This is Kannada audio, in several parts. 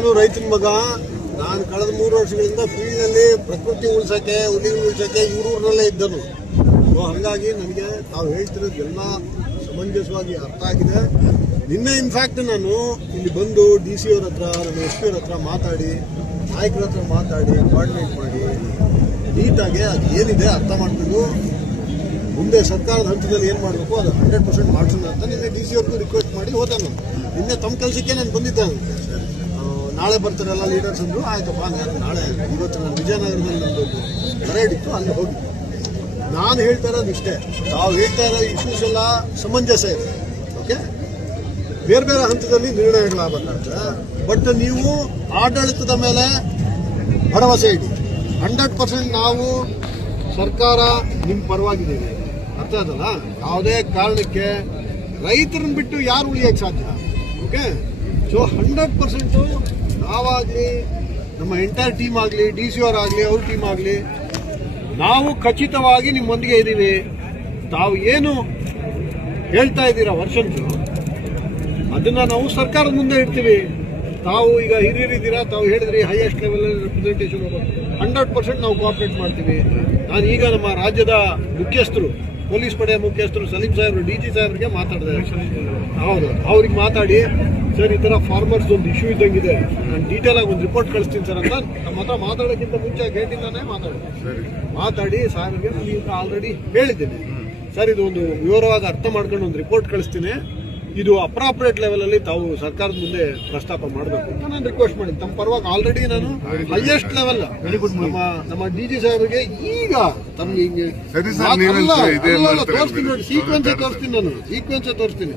ನಾನು ರೈತನ ಮಗ. ನಾನು ಕಳೆದ 3 ವರ್ಷಗಳಿಂದ ಫೀಲ್ಡ್ನಲ್ಲಿ ಪ್ರಕೃತಿ ಉಳಿಸೋಕ್ಕೆ, ಹುಲಿ ಉಳಿಸೋಕ್ಕೆ ಊರೂರಿನಲ್ಲೇ ಇದ್ದನು. ಸೊ ಹಾಗಾಗಿ ನನಗೆ ತಾವು ಹೇಳ್ತಿರೋದೆಲ್ಲ ಸಮಂಜಸವಾಗಿ ಅರ್ಥ ಆಗಿದೆ. ನಿನ್ನೆ ಇನ್ಫ್ಯಾಕ್ಟ್ ನಾನು ಇಲ್ಲಿ ಬಂದು DC ಅವ್ರ ಹತ್ರ, ನಮ್ಮ SP ಅವ್ರ ಹತ್ರ ಮಾತಾಡಿ, ನಾಯಕರ ಹತ್ರ ಮಾತಾಡಿ, ಕೋಆರ್ಡಿನೇಟ್ ಮಾಡಿ ನೀಟಾಗಿ ಅದು ಏನಿದೆ ಅರ್ಥ ಮಾಡ್ಕೊಂಡು ಮುಂದೆ ಸರ್ಕಾರದ ಹಂತದಲ್ಲಿ ಏನು ಮಾಡಬೇಕು ಅದು 100% ಮಾಡ್ಸೋಣ ಅಂತ ನಿನ್ನೆ DC ಅವ್ರಿಗೂ ರಿಕ್ವೆಸ್ಟ್ ಮಾಡಿ ಹೋದೆ ನಾನು. ನಿನ್ನೆ ತಮ್ಮ ಕೆಲಸಕ್ಕೆ ನಾನು ಬಂದಿದ್ದೆ. ನಾಳೆ ಬರ್ತಾರಲ್ಲ ಲೀಡರ್ಸ್ ಅಂದರು. ಆಯ್ತಪ್ಪ ನಾಳೆ ಇವತ್ತು ನಾನು ವಿಜಯನಗರದಲ್ಲಿ ನಮ್ಮದು ಪರೇಡ್ ಇತ್ತು, ಅಲ್ಲಿ ಹೋಗಿ ನಾನು ಹೇಳ್ತಾ ಇರೋದು ಇಷ್ಟೇ. ತಾವು ಹೇಳ್ತಾ ಇರೋ ಇಶ್ಯೂಸ್ ಎಲ್ಲ ಸಮಂಜಸ ಇದೆ. ಓಕೆ, ಬೇರೆ ಬೇರೆ ಹಂತದಲ್ಲಿ ನಿರ್ಣಯಗಳಾಗಬೇಕಾಗುತ್ತೆ. ಬಟ್ ನೀವು ಆಡಳಿತದ ಮೇಲೆ ಭರವಸೆ ಇಡಿ. 100% ನಾವು ಸರ್ಕಾರ ನಿಮ್ಮ ಪರವಾಗಿದ್ದೀವಿ. ಅರ್ಥ ಆಯ್ತಲ್ಲ? ಯಾವುದೇ ಕಾರಣಕ್ಕೆ ರೈತರನ್ನ ಬಿಟ್ಟು ಯಾರು ಉಳಿಯಕ್ಕೆ ಸಾಧ್ಯ? ಓಕೆ, ಸೊ 100% ನಾವಾಗಲಿ, ನಮ್ಮ ಎಂಟೈರ್ ಟೀಮ್ ಆಗಲಿ, DC ಅವರಾಗಲಿ, ಅವ್ರ ಟೀಮ್ ಆಗಲಿ, ನಾವು ಖಚಿತವಾಗಿ ನಿಮ್ಮೊಂದಿಗೆ ಇದ್ದೀವಿ. ತಾವು ಏನು ಹೇಳ್ತಾ ಇದ್ದೀರಾ ವರ್ಷನ್ಸು, ಅದನ್ನು ನಾವು ಸರ್ಕಾರದ ಮುಂದೆ ಇಡ್ತೀವಿ. ತಾವು ಈಗ ಹಿರಿಯರಿದ್ದೀರಾ, ತಾವು ಹೇಳಿದ್ರಿ ಹೈಯೆಸ್ಟ್ ಲೆವೆಲಲ್ಲಿ ರೆಪ್ರೆಸೆಂಟೇಷನ್ 100% ನಾವು ಕೋಆಪರೇಟ್ ಮಾಡ್ತೀವಿ. ನಾನು ಈಗ ನಮ್ಮ ರಾಜ್ಯದ ಮುಖ್ಯಸ್ಥರು, ಪೊಲೀಸ್ ಪಡೆಯ ಮುಖ್ಯಸ್ಥರು ಸಲೀಂ ಸಾಹೇಬ್ರು, DG ಸಾಹೇಬ್ರಿಗೆ ಮಾತಾಡಿದೆ. ಹೌದು, ಅವ್ರಿಗೆ ಮಾತಾಡಿ, ಸರ್ ಈ ಥರ ಫಾರ್ಮರ್ಸ್ ಒಂದು ಇಶ್ಯೂ ಇದ್ದಂಗಿದೆ, ನಾನು ಡೀಟೇಲ್ ಆಗಿ ಒಂದು ರಿಪೋರ್ಟ್ ಕಳಿಸ್ತೀನಿ ಸರ್ ಅಂತ ನಮ್ಮ ಹತ್ರ ಮಾತಾಡೋಕ್ಕಿಂತ ಮುಂಚೆ ಗೇಟಿಂದಾನೇ ಮಾತಾಡಿ ಸಾಹೇಬ್ರಿಗೆ ಈಗ ಆಲ್ರೆಡಿ ಹೇಳಿದ್ದೀನಿ. ಸರ್ ಇದು ಒಂದು ವಿವರವಾಗಿ ಅರ್ಥ ಮಾಡ್ಕೊಂಡು ಒಂದು ರಿಪೋರ್ಟ್ ಕಳಿಸ್ತೀನಿ, ಇದು ಅಪ್ರಾಪ್ರಿಯೇಟ್ ಲೆವೆಲಲ್ಲಿ ತಾವು ಸರ್ಕಾರದ ಮುಂದೆ ಪ್ರಸ್ತಾಪ ಮಾಡಬೇಕು ಅಂತ ನಾನು ರಿಕ್ವೆಸ್ಟ್ ಮಾಡಿದ್ದೆ. ತಮ್ಮ ಪರವಾಗಿ ಆಲ್ರೆಡಿ ನಾನು ಹೈಯೆಸ್ಟ್ ಲೆವೆಲ್ ನಮ್ಮ DG ಸಾಹೇಬ್ರಿಗೆ ಈಗ ತಮ್ಗೆ ಹಿಂಗೆ ತೋರಿಸ್ತೀನಿ ನೋಡಿ, ಸೀಕ್ವೆನ್ಸೇ ತೋರಿಸ್ತೀನಿ.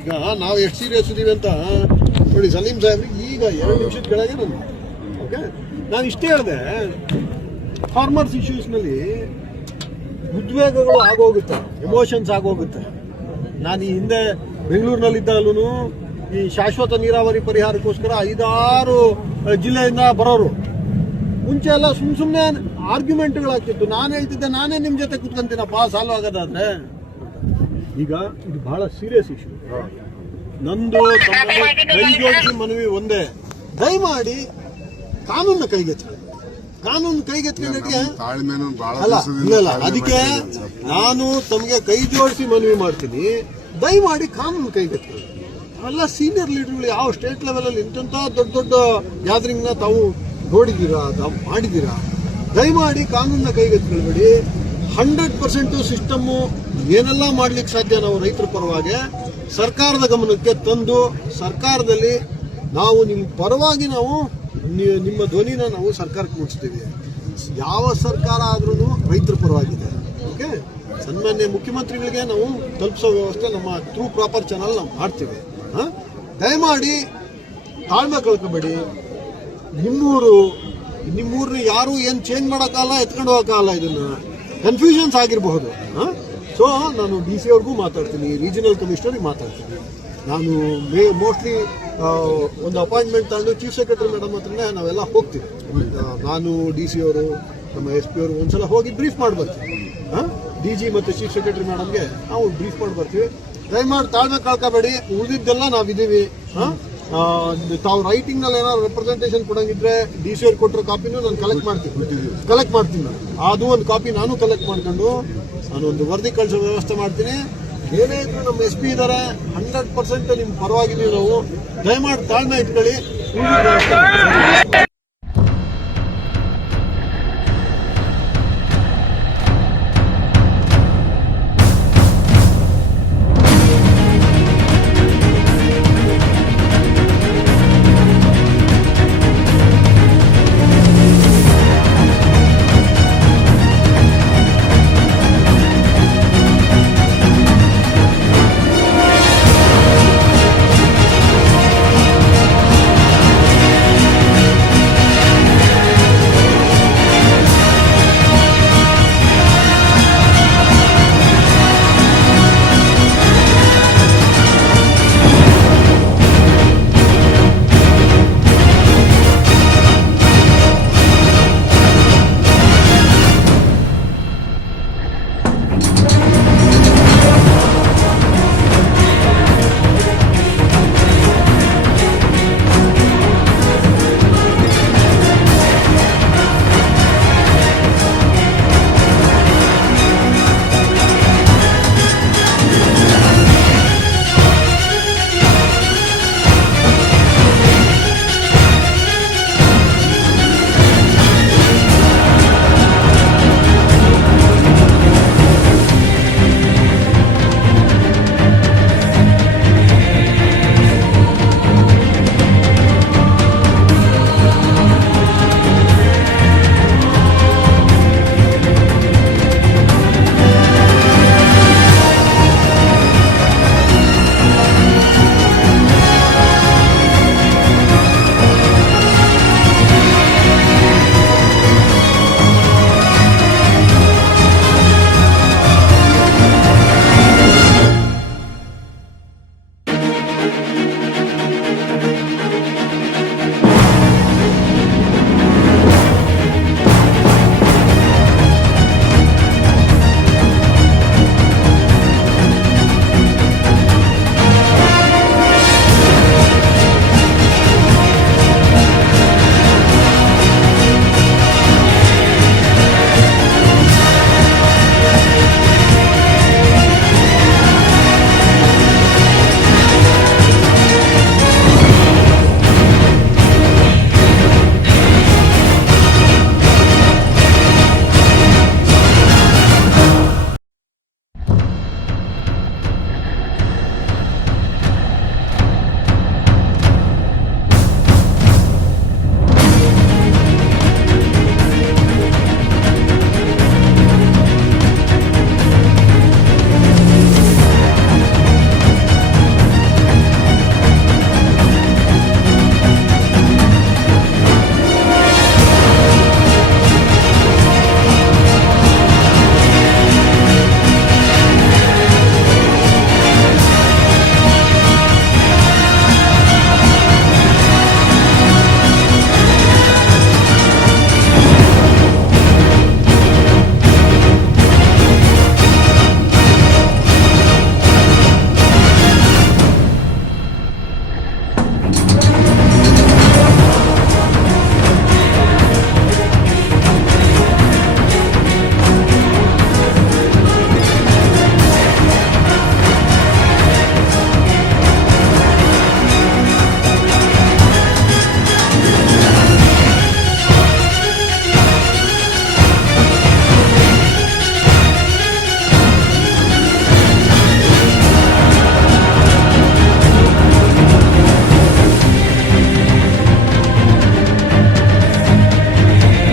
ಈಗ ನಾವು ಎಷ್ಟು ಸೀರಿಯಸ್ ಇದೀವಿ ಅಂತ ನೋಡಿ. ಸಲೀಂ ಸಾಹೇಬ್ರಿಗೆ ಈಗ 2 ನಿಮಿಷದ ಕೆಳಗೆ ನಾನು ಓಕೆ ನಾನು ಇಷ್ಟೇ ಹೇಳಿದೆ. ಫಾರ್ಮರ್ಸ್ ಇಶ್ಯೂಸ್ನಲ್ಲಿ ಉದ್ವೇಗಗಳು ಆಗೋಗುತ್ತೆ, ಎಮೋಷನ್ಸ್ ಆಗೋಗುತ್ತೆ. ನಾನು ಈ ಹಿಂದೆ ಬೆಂಗಳೂರಿನಲ್ಲಿದ್ದಾಗಲೂ ಈ ಶಾಶ್ವತ ನೀರಾವರಿ ಪರಿಹಾರಕ್ಕೋಸ್ಕರ 5-6 ಜಿಲ್ಲೆಯಿಂದ ಬರೋರು. ಮುಂಚೆ ಎಲ್ಲ ಸುಮ್ಮನೆ ಆರ್ಗ್ಯುಮೆಂಟ್ಗಳಾಗ್ತಿತ್ತು. ನಾನು ಹೇಳ್ತಿದ್ದೆ ನಾನೇ ನಿಮ್ಮ ಜೊತೆ ಕುತ್ಕೊಂತೀನಪ್ಪ ಸಾಲ್ವ್ ಆಗೋದಾದ್ರೆ. ಈಗ ಇದು ಬಹಳ ಸೀರಿಯಸ್ ಇಶ್ಯೂ. ನಂದು ಕೈ ಜೋಡಿಸಿ ಮನವಿ ಒಂದೇ, ದಯಮಾಡಿ ಕಾನೂನು ಕೈಗೆತ್ಕೊಂಡಕ್ಕೆ ಅಲ್ಲ ಇಲ್ಲ, ಅದಕ್ಕೆ ನಾನು ತಮಗೆ ಕೈ ಜೋಡಿಸಿ ಮನವಿ ಮಾಡ್ತೀನಿ, ದಯಮಾಡಿ ಕಾನೂನು ಕೈಗೆತ್ಕೊಳ್ಳಿ. ಅವೆಲ್ಲ ಸೀನಿಯರ್ ಲೀಡರ್ಗಳು ಯಾವ ಸ್ಟೇಟ್ ಲೆವೆಲಲ್ಲಿ ಇಂಥ ದೊಡ್ಡ ಗ್ಯಾದರಿಂಗ್ನ ತಾವು ನೋಡಿದ್ದೀರಾ, ತಾವು ಮಾಡಿದ್ದೀರಾ. ದಯಮಾಡಿ ಕಾನೂನನ್ನ ಕೈಗೆತ್ಕೊಳ್ಬೇಡಿ. 100% ಸಿಸ್ಟಮ್ಮು ಏನೆಲ್ಲ ಮಾಡ್ಲಿಕ್ಕೆ ಸಾಧ್ಯ ನಾವು ರೈತರ ಪರವಾಗಿ ಸರ್ಕಾರದ ಗಮನಕ್ಕೆ ತಂದು, ಸರ್ಕಾರದಲ್ಲಿ ನಾವು ನಿಮ್ಮ ಪರವಾಗಿ ನಾವು ನಿಮ್ಮ ಧ್ವನಿನ ನಾವು ಸರ್ಕಾರಕ್ಕೆ ಮುಟ್ಟಿಸ್ತೀವಿ. ಯಾವ ಸರ್ಕಾರ ಆದ್ರೂ ರೈತರ ಪರವಾಗಿದೆ. ಓಕೆ, ಸನ್ಮಾನ್ಯ ಮುಖ್ಯಮಂತ್ರಿಗಳಿಗೆ ನಾವು ತಲುಪಿಸೋ ವ್ಯವಸ್ಥೆ ನಮ್ಮ ಥ್ರೂ ಪ್ರಾಪರ್ ಚಾನಲ್ ನಾವು ಮಾಡ್ತೀವಿ. ದಯಮಾಡಿ ತಾಳ್ಮೆ ಕಳ್ಕೊಬೇಡಿ. ನಿಮ್ಮೂರನ್ನ ಯಾರು ಏನು ಚೇಂಜ್ ಮಾಡೋಕ್ಕಲ್ಲ, ಎತ್ಕೊಂಡು ಹೋಗೋಕ್ಕಲ್ಲ. ಇದನ್ನು ಕನ್ಫ್ಯೂಷನ್ಸ್ ಆಗಿರಬಹುದು. ಸೊ ನಾನು DC ಅವ್ರಿಗೂ ಮಾತಾಡ್ತೀನಿ, ರೀಜನಲ್ ಕಮಿಷನರ್ಗೆ ಮಾತಾಡ್ತೀನಿ. ನಾನು ಮೋಸ್ಟ್ಲಿ ಒಂದು ಅಪಾಯಿಂಟ್ಮೆಂಟ್ ತಗೊಂಡು ಚೀಫ್ ಸೆಕ್ರೆಟರಿ ಮೇಡಮ್ ಹತ್ರನೇ ನಾವೆಲ್ಲ ಹೋಗ್ತೀವಿ. ನಾನು DC ಅವರು, ನಮ್ಮ SP ಅವರು ಒಂದ್ಸಲ ಹೋಗಿ ಬ್ರೀಫ್ ಮಾಡಿ ಬರ್ತೀವಿ. DG ಮತ್ತು ಚೀಫ್ ಸೆಕ್ರೆಟರಿ ಮೇಡಮ್ಗೆ ನಾವು ಬ್ರೀಫ್ ಮಾಡಿ ಬರ್ತೀವಿ. ದಯಮಾಡಿ ತಾಳ್ಮೆ ಕಳ್ಕೋಬೇಡಿ. ಉಳಿದಿದ್ದೆಲ್ಲ ನಾವಿದ್ದೀವಿ. ತಾವು ರೈಟಿಂಗ್ನಲ್ಲಿ ಏನಾದ್ರು ರೆಪ್ರೆಸೆಂಟೇಷನ್ ಕೊಡಂಗಿದ್ರೆ DC ಅವ್ರು ಕೊಟ್ಟಿರೋ ಕಾಪಿನೂ ನಾನು ಕಲೆಕ್ಟ್ ಮಾಡ್ತೀನಿ. ಅದು ಒಂದು ಕಾಪಿ ನಾನು ಕಲೆಕ್ಟ್ ಮಾಡ್ಕೊಂಡು ನಾನು ಒಂದು ವರದಿ ಕಳಿಸೋ ವ್ಯವಸ್ಥೆ ಮಾಡ್ತೀನಿ. ಏನೇ ಇದ್ರು ನಮ್ಮ SP ಇದ್ದಾರೆ, 100% ನಿಮ್ಮ ಪರವಾಗಿದ್ದೀವಿ ನಾವು. ದಯಮಾಡಿ ತಾಳ್ಮೆ ಇಟ್ಕೊಳ್ಳಿ.